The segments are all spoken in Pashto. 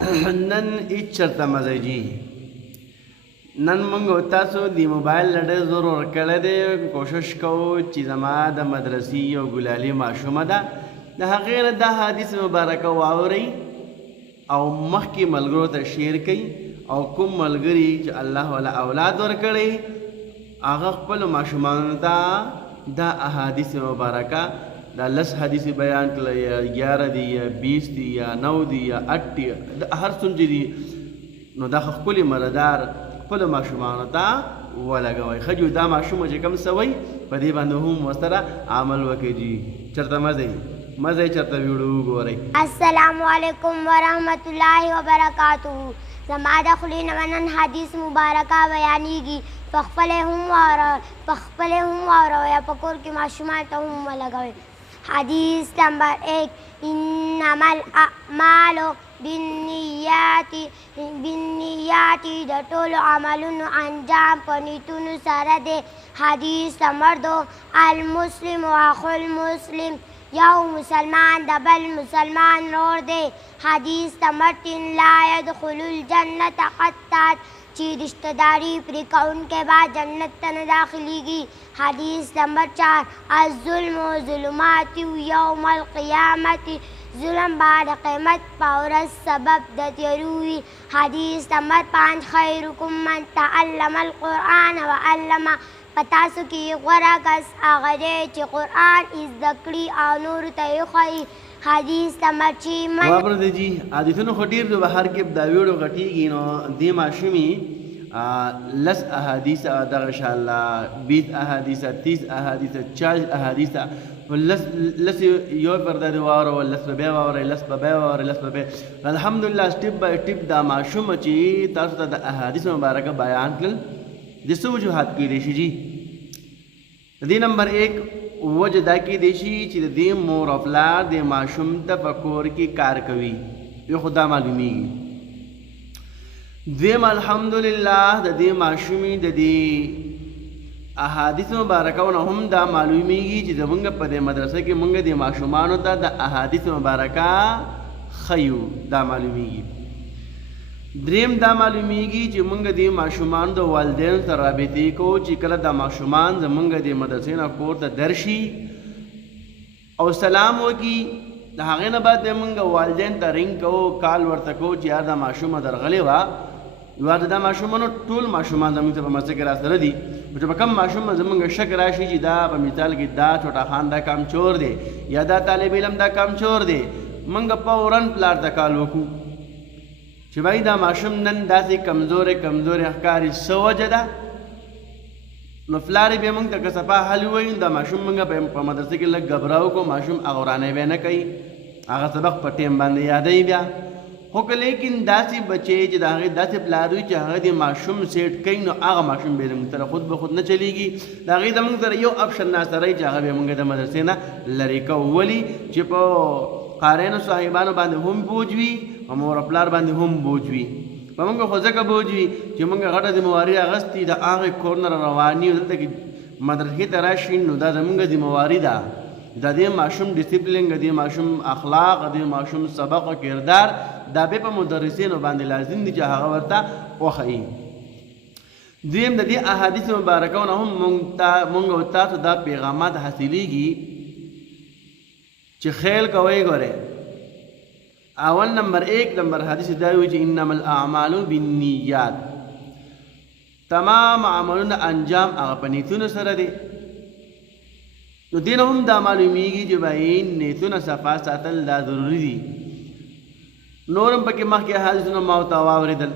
نن هیڅ چرته مزه جي نن موږ تاسو د موبایل له ډېر زور ورکړی دی کوشش کوو چې زما د مدرسې یو ګلالي ماشومه ده د هغې نه دا حدیث مبارکه واورئ او مخکې ملګرو ته شیر کوي او کوم ملګري چې الله والا اولاد ورکړی هغه خپلو ماشومانو ته دا احادیث مبارکه دا 10 حدیث بیان کړل یا 11 دي یا 20 دي یا 9 دي یا 8 دي هر څومره دي نو دا خپل مردار خپل ماشومانو ته ولګوي خجو دا ماشوم چې کم سوي په دې باندې هم وستره عمل وکړي چرته مزه چرته ویډیو ګورئ. السلام علیکم ورحمت الله وبرکاتہ. زما د خولې نه نن حدیث مبارکه بیانېږي پخپلې هم واوروئ په کور کې ماشومان ته هم ولګوئ. حدیث نمبر 1 انما الاعمال بالنیات د ټولو عملونو انجام په نیتونو سره دی. حدیث نمبر 2 المسلم اخو المسلم یو مسلمان د بل مسلمان ورور دی. حدیث نمبر 3 لا يدخل الجنة قطات چې رشتہ داری پرې کوونکی به جنت ته نه داخلیږي. حدیث نمبر 4 الظلم ظلمات یوم القیامت ظلم به د قیامت په ورځ سبب د تیارو وي. حدیث نمبر 5 خیرکم من تعلم القرآن وعلمه په تاسو کې غوره کس هغه دی چې قرآن زده کړي او نورو ته یې وښایي. حدیث نمبر 6 واپره دی جی حدیثونو خو ډېر د بهر کې دا ویډیو غټېږي نو دې ماشومې 10 احادیث دغه انشاءالله 20 احادیث 30 احادیث 40 احادیث لس یو پرده دی واورو لس به بیا واورئ لس به بیا واورئ لس به بیا الحمدلله سټپ بای سټپ دا ماشوم چې تاسو ته د احادیث مبارکه بیان کړل د څه وجوهات کېدی شي جي د دې نمبر 1 وجه دا کېدی شي چې د دې مور او پلار د ماشوم ته په کور کې کار کوي یو خو دا معلومیږي. دویم الحمدلله د دې ماشومې د دې احادیث مبارکونه هم دا معلومیږي چې زمونږ په دې مدرسه کې مونږ د ماشومانو ته د احادیث مبارکه ښیو دا معلومیږي. دریم دا معلومیږي چې مونږ د ماشومان د والدینو سره رابطې کوو چې کله د ماشومان زمونږ د مدرسې نه کور ته درشي او سلام وکړي د هغې نه بعد مونږ والدین ته رنګ کوو کال ورته کوو چې یار دا ماشومه درغلې وه یوار د دا ماشومانو ټول ماشومان زموږ ته په مدرسه کې راسره دي خو چې په کوم ماشوم زموږ شک راشي چې دا په مثال کې دا چوټا خان دا کام چور دی یا دا طالب علم دا کام چور دی مونږ فوراً پلار ته کال وکړو چې بھائی دا ماشوم نن داسې کمزورې ښکاري څه وجه ده نو پلار یې بیا موږ ته که صفا حل ووایي دا ماشوم موږ په مدرسه کې لږ ګبراو کړو ماشوم هغه ورانۍ به نه کوي هغه سبق په ټیم باندې یادوي بیا خو که لیکن داسې بچی چې د هغې داسې پلار وي چې هغه د ماشوم سیټ کوي نو هغه ماشوم به زموږ سره خود به خود نه چلیږي د هغې زموږ سره یو اپشن ناسره چې هغه به موږ د مدرسې نه لرې کوو ولې چې په قارینو صاحبانو باندې هم بوج وي او مور پلار باندې هم بوج وي په موږ خو ځکه بوج وي چې موږ غټه ذمواري اخیستې د هغې کور نه رواني دلته کې مدرسې ته راشي نو دا زموږ ذمواري ده د دې ماشوم ډسپلین د دې ماشوم اخلاق د دې ماشوم سبق او کردار دا به په مدرسینو باندې لازم دي چې هغه ورته وښیي. دویم د دې احادیث مبارکونه هم موږ او تاسو دا پیغامات حاصلیږي چې خیال کوئ. ګورئ اول نمبر 1 نمبر حدیث دا وایي چې انما الاعمال بالنیات تمام عملونه انجام هغه په نیتونو سره دی نو دین هم دا معلومیږي چې بھائی نیتونه صفا ساتل دا ضروري دي. نورم پکې مخکې حدیثونه ما ورته واورېدل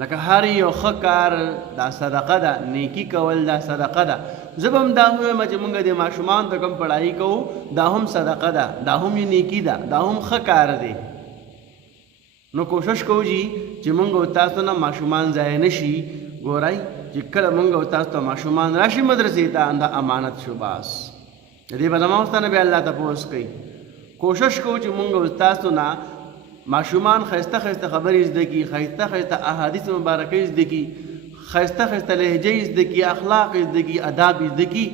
لکه هر یو ښه کار دا صدقه ده نیکي کول دا صدقه ده زه به هم دا ووایم چې موږ د ماشومانو ته کوم پړهایي کوو دا هم صدقه ده دا هم یې نیکي ده دا هم ښه کار دی نو کوشش کوو چې موږ او تاسو نه ماشومان ضایع نه شي. ګورئ چې کله موږ او تاسو ته ماشومان راشي مدرسې ته دا امانت شو باس د دې به زما ورته نه بیا الله تپوس کوي. کوشش کوو چې موږ او تاسو نه ماشومان ښایسته ښایسته خبرې زده کړي ښایسته ښایسته احادیث مبارکې زده کړي ښایسته ښایسته لهجې زده کړي اخلاق زده کړي آداب زده کړي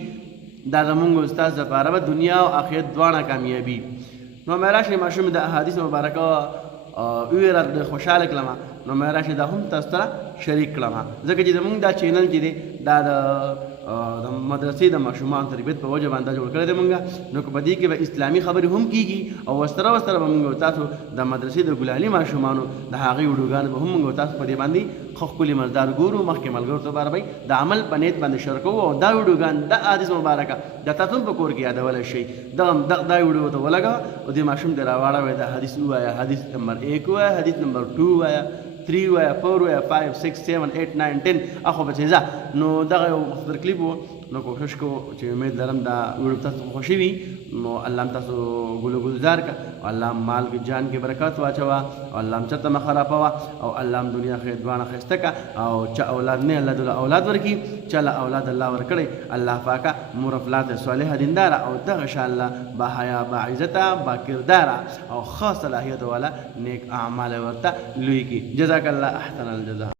دا زموږ استاد لپاره به دنیا او آخرت دواړه کامیابي. نو مې راشي ماشوم د احادیث مبارکه ویره د خوشاله کړم نو مې راشي دا هم تاسو سره شریک کړم ځکه چې زمونږ دا چینل چې دی دا د مدرسې د ماشومان تربیت په وجه باندې جوړ کړی دی مونږ نو که په دې کې به اسلامي خبرې هم کېږي او ورسره به مونږ تاسو د مدرسې د ګلالي ماشومانو د هغې ویډیوګانې به هم مونږ تاسو په دې باندې ښه ښکلي مزدار ګورو مخکې ملګرو ته باربئ د عمل په نیت باندې شر کوو او دا ویډیوګان د احادیث مبارکه دا تاسو هم په کور کې یادولی شئ دا ویډیو ته ولګوه او دې ماشوم دې راواړوئ دا حدیث ووایه حدیث نمبر 1 ووایه حدیث نمبر 2 ووایه 3 وایه 4 وایه 5 6 7 8 9 10 اخو بچې ځه نو دغه یو مختصر کلیپ و نو کوشش کوو چې امید لرم دا ویډیو تاسو خوښي وي نو الله هم تاسو ګل ګلزار کا او الله مال کې جان کې برکات واچوه او الله هم چاته مه خرابوه او الله هم دنیا خیر دواړه ښایسته کا او چا اولاد نه الله دله اولاد ورکړي چا له اولاد الله ورکړی الله پاکه مور افلات صالحه دینداره او دغه انشاءالله با حیا با عزته با کرداره او ښه صلاحیت والا نیک اعمال ورته لوی کی جزاک الله احسن الجزاء